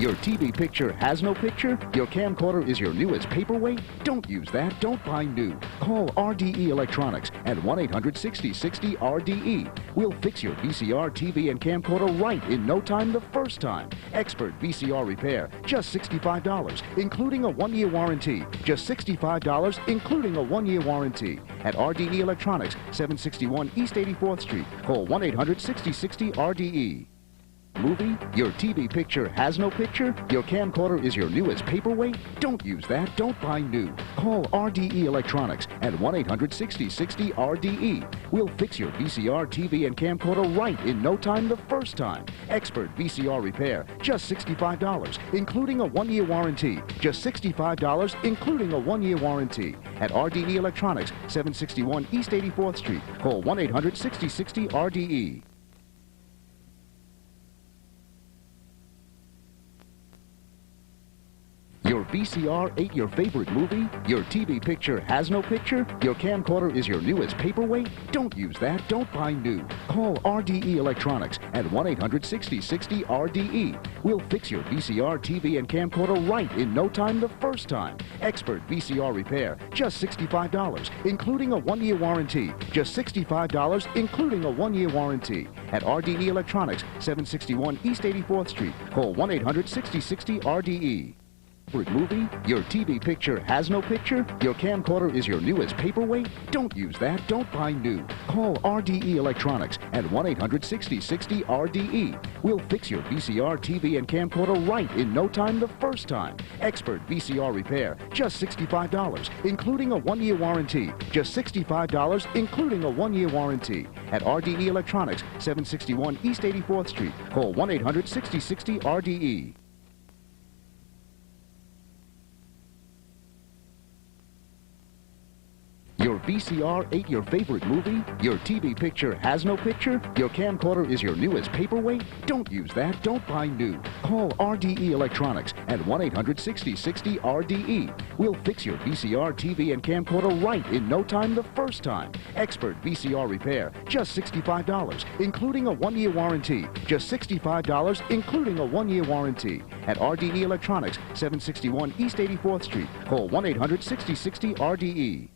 Your TV picture has no picture? Your camcorder is your newest paperweight? Don't use that. Don't buy new. Call RDE Electronics at 1-800-6060-RDE. We'll fix your VCR, TV, and camcorder right in no time the first time. Expert VCR repair, just $65, including a 1-year warranty. Just $65, including a 1-year warranty. At RDE Electronics, 761 East 84th Street. Call 1-800-6060-RDE. Movie? Your TV picture has no picture? Your camcorder is your newest paperweight? Don't use that. Don't buy new. Call RDE Electronics at 1-800-6060-RDE. We'll fix your VCR, TV, and camcorder right in no time the first time. Expert VCR repair, just $65, including a 1-year warranty. Just $65, including a 1-year warranty. At RDE Electronics, 761 East 84th Street. Call 1-800-6060-RDE. Your VCR ate your favorite movie? Your TV picture has no picture? Your camcorder is your newest paperweight? Don't use that. Don't buy new. Call RDE Electronics at 1-800-6060-RDE. We'll fix your VCR, TV, and camcorder right in no time the first time. Expert VCR repair, just $65, including a 1-year warranty. Just $65, including a 1-year warranty. At RDE Electronics, 761 East 84th Street. Call 1-800-6060-RDE. Movie? Your TV picture has no picture? Your camcorder is your newest paperweight? Don't use that. Don't buy new. Call RDE Electronics at 1-800-6060-RDE. We'll fix your VCR, TV, and camcorder right in no time the first time. Expert VCR repair, just $65, including a 1-year warranty. Just $65, including a 1-year warranty. At RDE Electronics, 761 East 84th Street. Call 1-800-6060-RDE. Your VCR ate your favorite movie? Your TV picture has no picture? Your camcorder is your newest paperweight? Don't use that. Don't buy new. Call RDE Electronics at 1-800-6060-RDE. We'll fix your VCR, TV, and camcorder right in no time the first time. Expert VCR repair, just $65, including a 1-year warranty. Just $65, including a 1-year warranty. At RDE Electronics, 761 East 84th Street. Call 1-800-6060-RDE.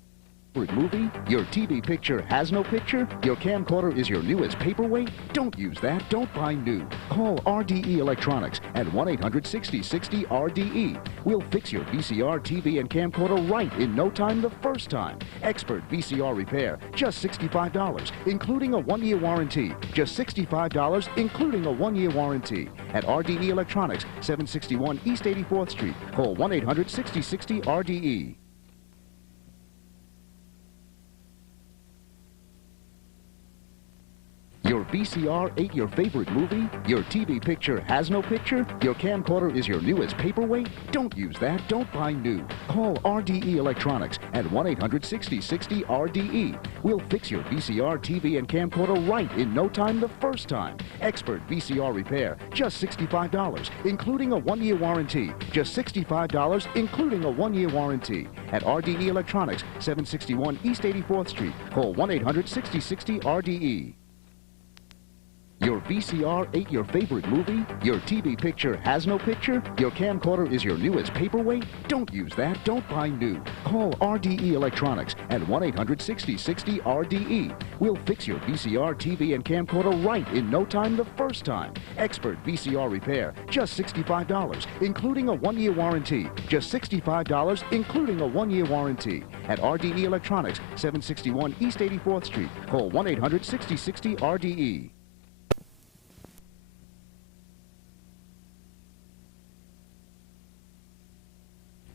Movie? Your TV picture has no picture? Your camcorder is your newest paperweight? Don't use that. Don't buy new. Call RDE Electronics at 1-800-6060-RDE. We'll fix your VCR, TV, and camcorder right in no time the first time. Expert VCR repair, just $65, including a 1-year warranty. Just $65, including a 1-year warranty. At RDE Electronics, 761 East 84th Street. Call 1-800-6060-RDE. Your VCR ate your favorite movie? Your TV picture has no picture? Your camcorder is your newest paperweight? Don't use that. Don't buy new. Call RDE Electronics at 1-800-6060-RDE. We'll fix your VCR, TV, and camcorder right in no time the first time. Expert VCR repair, just $65, including a 1-year warranty. Just $65, including a 1-year warranty. At RDE Electronics, 761 East 84th Street. Call 1-800-6060-RDE. Your VCR ate your favorite movie? Your TV picture has no picture? Your camcorder is your newest paperweight? Don't use that. Don't buy new. Call RDE Electronics at 1-800-6060-RDE. We'll fix your VCR, TV, and camcorder right in no time the first time. Expert VCR repair, just $65, including a 1-year warranty. Just $65, including a 1-year warranty. At RDE Electronics, 761 East 84th Street. Call 1-800-6060-RDE.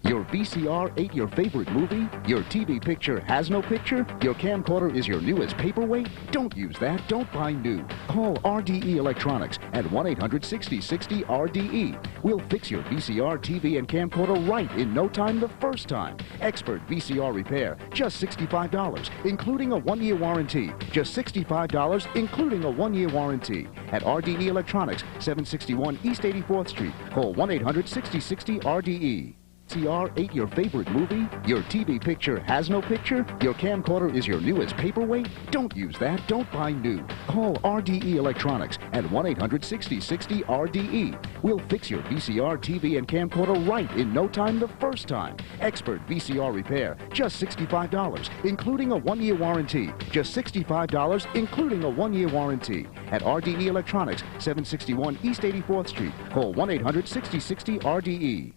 Your VCR ate your favorite movie? Your TV picture has no picture? Your camcorder is your newest paperweight? Don't use that. Don't buy new. Call RDE Electronics at 1-800-6060-RDE. We'll fix your VCR, TV, and camcorder right in no time the first time. Expert VCR repair, just $65, including a 1-year warranty. Just $65, including a 1-year warranty. At RDE Electronics, 761 East 84th Street. Call 1-800-6060-RDE. VCR ain't your favorite movie? Your TV picture has no picture? Your camcorder is your newest paperweight? Don't use that. Don't buy new. Call RDE Electronics at 1-800-6060-RDE. We'll fix your VCR, TV, and camcorder right in no time the first time. Expert VCR repair, just $65, including a 1-year warranty. Just $65, including a 1-year warranty. At RDE Electronics, 761 East 84th Street. Call 1-800-6060-RDE.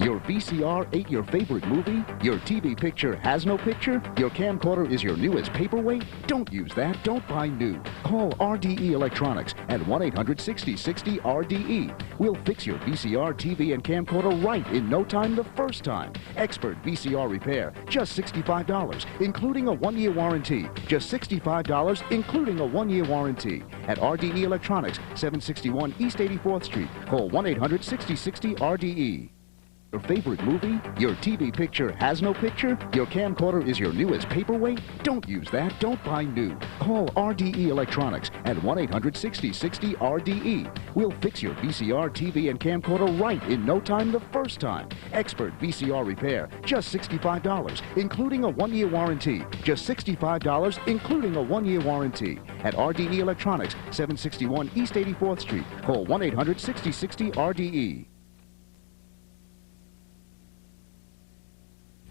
Your VCR ain't your favorite movie? Your TV picture has no picture? Your camcorder is your newest paperweight? Don't use that. Don't buy new. Call RDE Electronics at 1-800-6060-RDE. We'll fix your VCR, TV, and camcorder right in no time the first time. Expert VCR repair, just $65, including a 1-year warranty. Just $65, including a 1-year warranty. At RDE Electronics, 761 East 84th Street. Call 1-800-6060-RDE. Your favorite movie? Your TV picture has no picture? Your camcorder is your newest paperweight? Don't use that. Don't buy new. Call RDE Electronics at 1-800-6060-RDE. We'll fix your VCR, TV, and camcorder right in no time the first time. Expert VCR repair, just $65, including a 1-year warranty. Just $65, including a 1-year warranty. At RDE Electronics, 761 East 84th Street. Call 1-800-6060-RDE.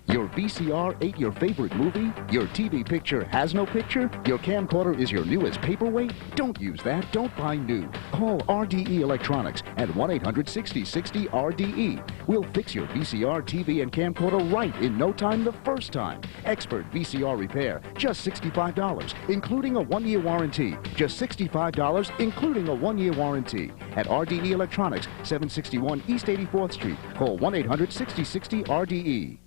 Your VCR ain't your favorite movie? Your TV picture has no picture? Your camcorder is your newest paperweight? Don't use that. Don't buy new. Call RDE Electronics at 1-800-6060-RDE. We'll fix your VCR, TV, and camcorder right in no time the first time. Expert VCR repair, just $65, including a 1-year warranty. Just $65, including a 1-year warranty. At RDE Electronics, 761 East 84th Street. Call 1-800-6060-RDE.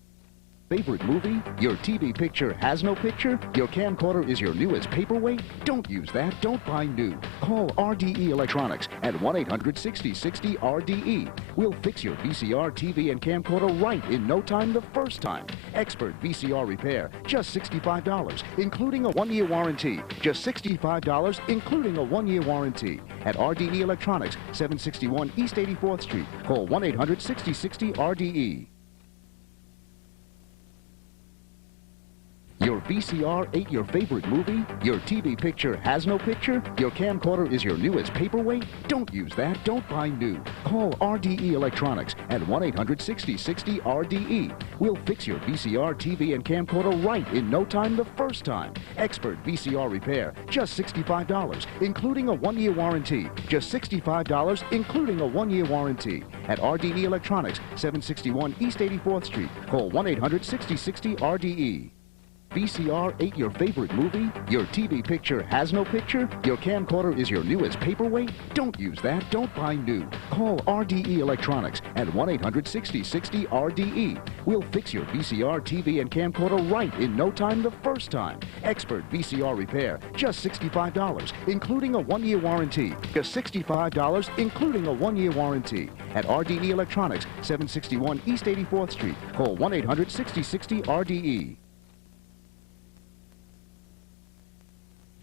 Favorite movie? Your TV picture has no picture? Your camcorder is your newest paperweight? Don't use that. Don't buy new. Call RDE Electronics at 1-800-6060-RDE. We'll fix your VCR, TV, and camcorder right in no time the first time. Expert VCR repair, just $65, including a 1-year warranty. Just $65, including a 1-year warranty. At RDE Electronics, 761 East 84th Street. Call 1-800-6060-RDE. Your VCR ain't your favorite movie? Your TV picture has no picture? Your camcorder is your newest paperweight? Don't use that. Don't buy new. Call RDE Electronics at 1-800-6060-RDE. We'll fix your VCR, TV, and camcorder right in no time the first time. Expert VCR repair, just $65, including a 1-year warranty. Just $65, including a 1-year warranty. At RDE Electronics, 761 East 84th Street. Call 1-800-6060-RDE. VCR ain't your favorite movie? Your TV picture has no picture? Your camcorder is your newest paperweight? Don't use that. Don't buy new. Call RDE Electronics at 1-800-6060-RDE. We'll fix your VCR, TV, and camcorder right in no time the first time. Expert VCR repair, just $65, including a 1-year warranty. Just $65, including a 1-year warranty. At RDE Electronics, 761 East 84th Street. Call 1-800-6060-RDE.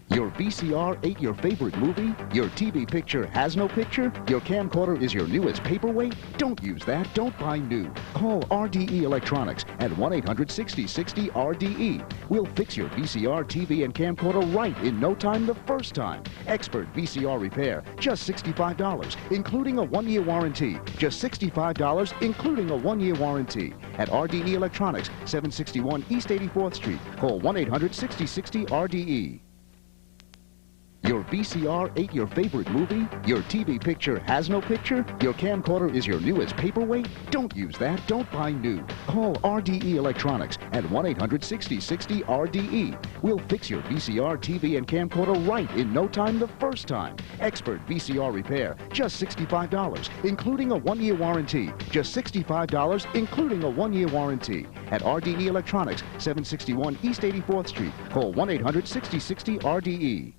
Your VCR ain't your favorite movie? Your TV picture has no picture? Your camcorder is your newest paperweight? Don't use that. Don't buy new. Call RDE Electronics at 1-800-6060-RDE. We'll fix your VCR, TV, and camcorder right in no time the first time. Expert VCR repair, just $65, including a 1-year warranty. Just $65, including a 1-year warranty. At RDE Electronics, 761 East 84th Street. Call 1-800-6060-RDE. Your VCR ain't your favorite movie? Your TV picture has no picture? Your camcorder is your newest paperweight? Don't use that. Don't buy new. Call RDE Electronics at 1-800-6060-RDE. We'll fix your VCR, TV, and camcorder right in no time the first time. Expert VCR repair, just $65, including a 1-year warranty. Just $65, including a 1-year warranty. At RDE Electronics, 761 East 84th Street. Call 1-800-6060-RDE.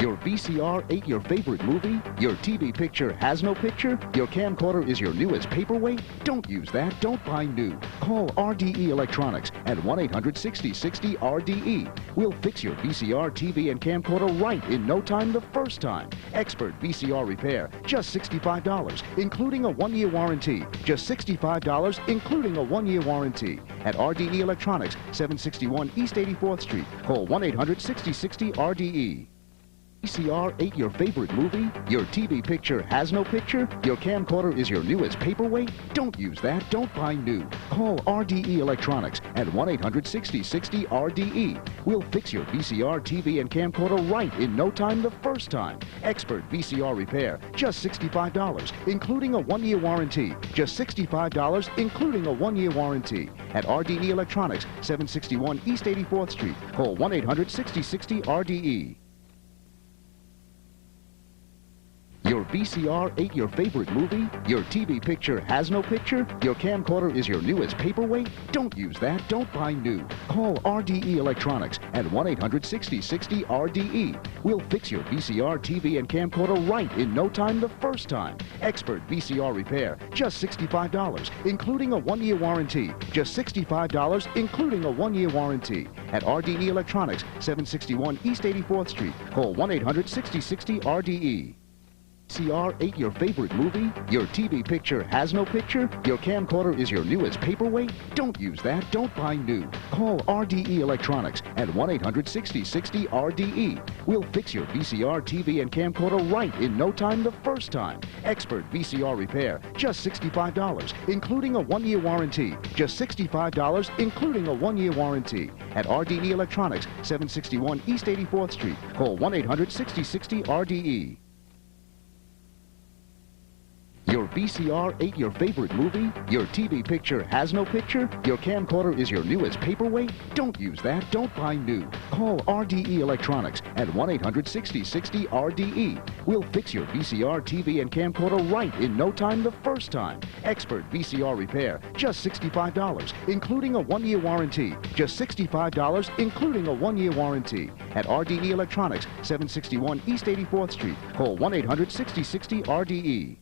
Your VCR ate your favorite movie? Your TV picture has no picture? Your camcorder is your newest paperweight? Don't use that. Don't buy new. Call RDE Electronics at 1-800-6060-RDE. We'll fix your VCR, TV, and camcorder right in no time the first time. Expert VCR repair, just $65, including a 1-year warranty. Just $65, including a 1-year warranty. At RDE Electronics, 761 East 84th Street. Call 1-800-6060-RDE. VCR ate your favorite movie? Your TV picture has no picture? Your camcorder is your newest paperweight? Don't use that. Don't buy new. Call RDE Electronics at 1-800-6060-RDE. We'll fix your VCR, TV, and camcorder right in no time the first time. Expert VCR repair, just $65, including a 1-year warranty. Just $65, including a 1-year warranty. At RDE Electronics, 761 East 84th Street. Call 1-800-6060-RDE. Your VCR ate your favorite movie? Your TV picture has no picture? Your camcorder is your newest paperweight? Don't use that. Don't buy new. Call RDE Electronics at 1-800-6060-RDE. We'll fix your VCR, TV, and camcorder right in no time the first time. Expert VCR repair, just $65, including a 1-year warranty. Just $65, including a 1-year warranty. At RDE Electronics, 761 East 84th Street. Call 1-800-6060-RDE. VCR ate your favorite movie? Your TV picture has no picture? Your camcorder is your newest paperweight? Don't use that. Don't buy new. Call RDE Electronics at 1-800-6060-RDE. We'll fix your VCR, TV, and camcorder right in no time the first time. Expert VCR repair, just $65, including a 1-year warranty. Just $65, including a 1-year warranty. At RDE Electronics, 761 East 84th Street. Call 1-800-6060-RDE. Your VCR ate your favorite movie? Your TV picture has no picture? Your camcorder is your newest paperweight? Don't use that. Don't buy new. Call RDE Electronics at 1-800-6060-RDE. We'll fix your VCR, TV, and camcorder right in no time the first time. Expert VCR repair, just $65, including a 1-year warranty. Just $65, including a 1-year warranty. At RDE Electronics, 761 East 84th Street. Call 1-800-6060-RDE.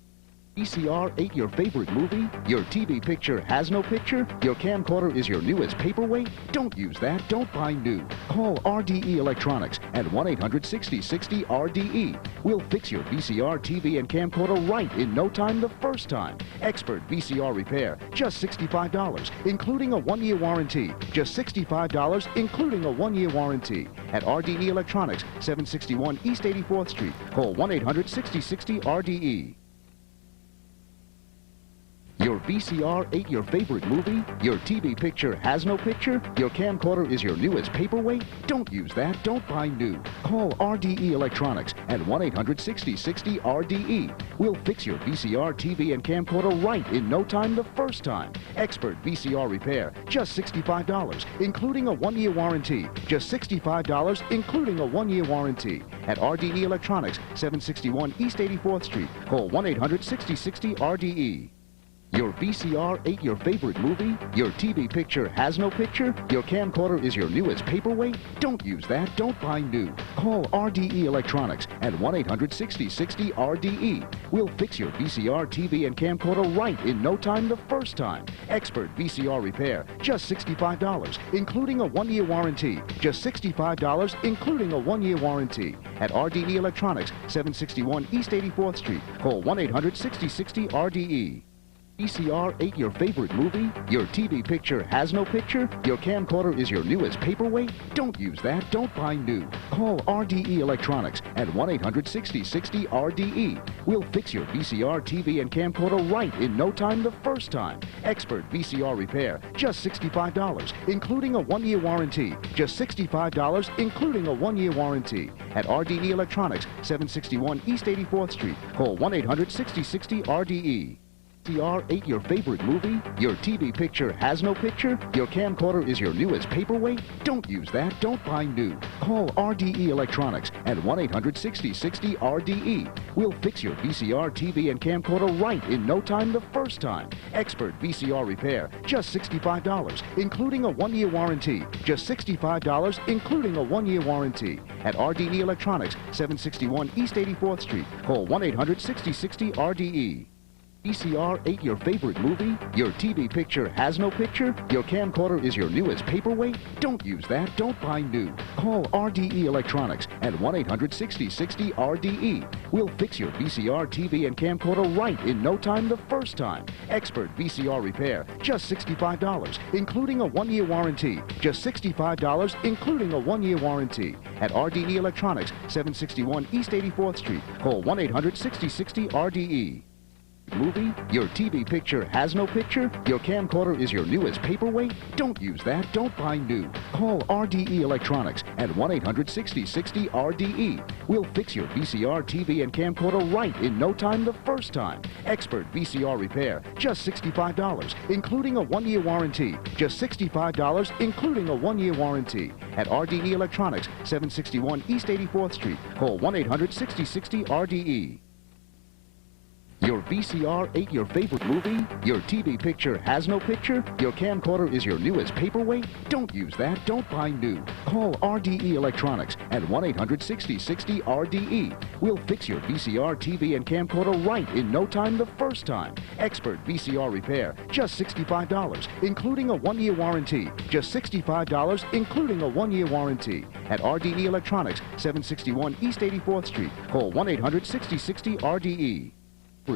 VCR ate your favorite movie? Your TV picture has no picture? Your camcorder is your newest paperweight? Don't use that. Don't buy new. Call RDE Electronics at 1-800-6060-RDE. We'll fix your VCR, TV, and camcorder right in no time the first time. Expert VCR repair, just $65, including a 1-year warranty. Just $65, including a 1-year warranty. At RDE Electronics, 761 East 84th Street. Call 1-800-6060-RDE. Your VCR ate your favorite movie? Your TV picture has no picture? Your camcorder is your newest paperweight? Don't use that. Don't buy new. Call RDE Electronics at 1-800-6060-RDE. We'll fix your VCR, TV, and camcorder right in no time the first time. Expert VCR repair, just $65, including a 1-year warranty. Just $65, including a 1-year warranty. At RDE Electronics, 761 East 84th Street. Call 1-800-6060-RDE. Your VCR ate your favorite movie? Your TV picture has no picture? Your camcorder is your newest paperweight? Don't use that. Don't buy new. Call RDE Electronics at 1-800-6060-RDE. We'll fix your VCR, TV, and camcorder right in no time the first time. Expert VCR repair, just $65, including a 1-year warranty. Just $65, including a 1-year warranty. At RDE Electronics, 761 East 84th Street. Call 1-800-6060-RDE. VCR ate your favorite movie? Your TV picture has no picture? Your camcorder is your newest paperweight? Don't use that. Don't buy new. Call RDE Electronics at 1-800-6060-RDE. We'll fix your VCR, TV, and camcorder right in no time the first time. Expert VCR repair, just $65, including a 1-year warranty. Just $65, including a 1-year warranty. At RDE Electronics, 761 East 84th Street. Call 1-800-6060-RDE. VCR ate your favorite movie? Your TV picture has no picture? Your camcorder is your newest paperweight? Don't use that. Don't buy new. Call RDE Electronics at 1-800-6060-RDE. We'll fix your VCR, TV, and camcorder right in no time the first time. Expert VCR repair, just $65, including a 1-year warranty. Just $65, including a 1-year warranty. At RDE Electronics, 761 East 84th Street. Call 1-800-6060-RDE. VCR ate your favorite movie? Your TV picture has no picture? Your camcorder is your newest paperweight? Don't use that. Don't buy new. Call RDE Electronics at 1-800-6060-RDE. We'll fix your VCR, TV, and camcorder right in no time the first time. Expert VCR repair, just $65, including a 1-year warranty. Just $65, including a 1-year warranty. At RDE Electronics, 761 East 84th Street. Call 1-800-6060-RDE. Movie? Your TV picture has no picture? Your camcorder is your newest paperweight? Don't use that. Don't buy new. Call RDE Electronics at 1-800-6060-RDE. We'll fix your VCR, TV, and camcorder right in no time the first time. Expert VCR repair, just $65, including a 1-year warranty. Just $65, including a 1-year warranty. At RDE Electronics, 761 East 84th Street. Call 1-800-6060-RDE. Your VCR ate your favorite movie? Your TV picture has no picture? Your camcorder is your newest paperweight? Don't use that. Don't buy new. Call RDE Electronics at 1-800-6060-RDE. We'll fix your VCR, TV, and camcorder right in no time the first time. Expert VCR repair, just $65, including a 1-year warranty. Just $65, including a 1-year warranty. At RDE Electronics, 761 East 84th Street. Call 1-800-6060-RDE.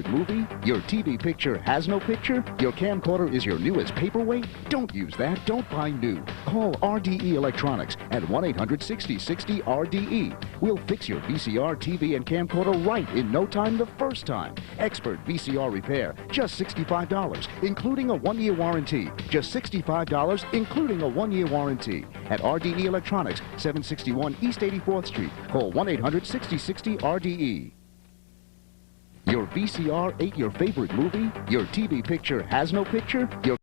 Movie? Your TV picture has no picture? Your camcorder is your newest paperweight? Don't use that. Don't buy new. Call RDE Electronics at 1-800-6060-RDE. We'll fix your VCR, TV, and camcorder right in no time the first time. Expert VCR repair, just $65, including a 1-year warranty. Just $65, including a 1-year warranty. At RDE Electronics, 761 East 84th Street. Call 1-800-6060-RDE. Your VCR ate your favorite movie? Your TV picture has no picture? Your